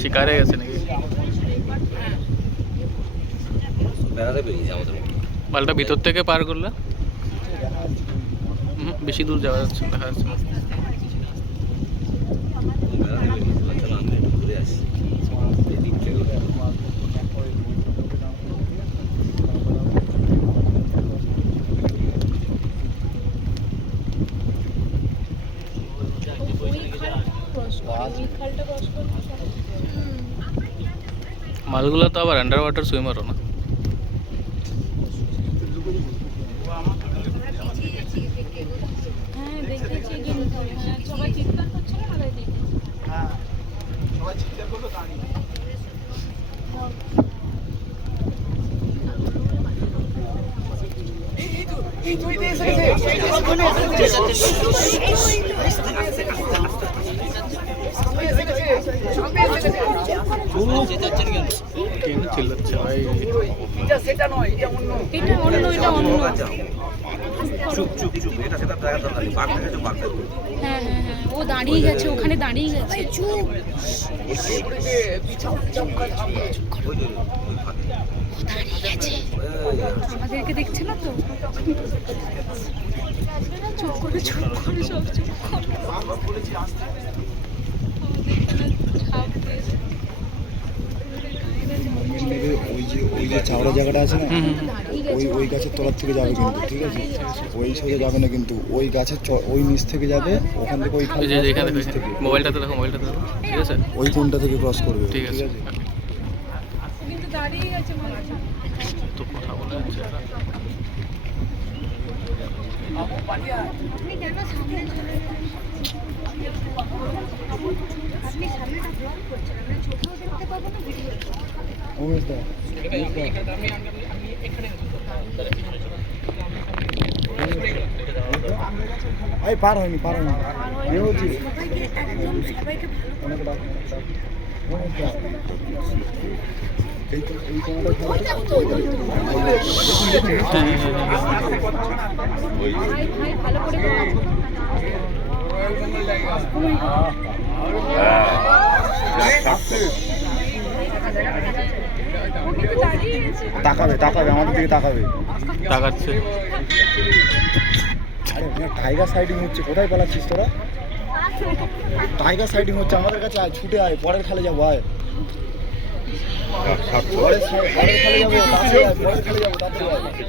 শিকারে গেছে নাকি? মালটা ভিতর থেকে পার করলে বেশি দূর যাওয়া যাচ্ছে দেখা যাচ্ছে না। মালগুলো তো আবার আন্ডার ওয়াটার সুইমারও না। চিল্লাচ্ছে ভাই। ও দাঁড়িয়ে গেছে, ওখানে দাঁড়িয়ে গেছে। চুপ, দাঁড়িয়ে গেছে, আমাদেরকে দেখছে না তো। চুপ করে চুপ করে সব চুপ করে। ওই যে চাওড়া জায়গাটা আছে না, ওই গাছের তলার থেকে যাবে কিন্তু, ঠিক আছে? ওই সোজা যাবে না কিন্তু, ওই গাছের ওই নিচ থেকে যাবে, ওখান থেকে ওই নিচ থেকে। মোবাইলটাতে দেখো, মোবাইলটাতে দেখো, ঠিক আছে? ওই কোনটা থেকে ক্রস করবে, ঠিক আছে? কিন্তু দাঁড়িয়ে গেছে তো কথা বলা হচ্ছে। আপনি কেন সামনে চলে আপনি সামনেটা ব্লক করছেন, আমরা চোখেও দেখতে পাবো না, ভিডিও। পার হয়নি বলছি। সবাইকে ভালো তাকাবে আমাদের দিকে তাকাচ্ছে। টাইগার সাইডিং হচ্ছে, কোথায় পালাচ্ছিস তোরা? টাইগার সাইডিং হচ্ছে আমাদের কাছে, আয় ছুটে আয়, পরের খালে যাবো, আয় পরের খালে যাবো, পরের খালে যাবো, তাড়াতাড়ি।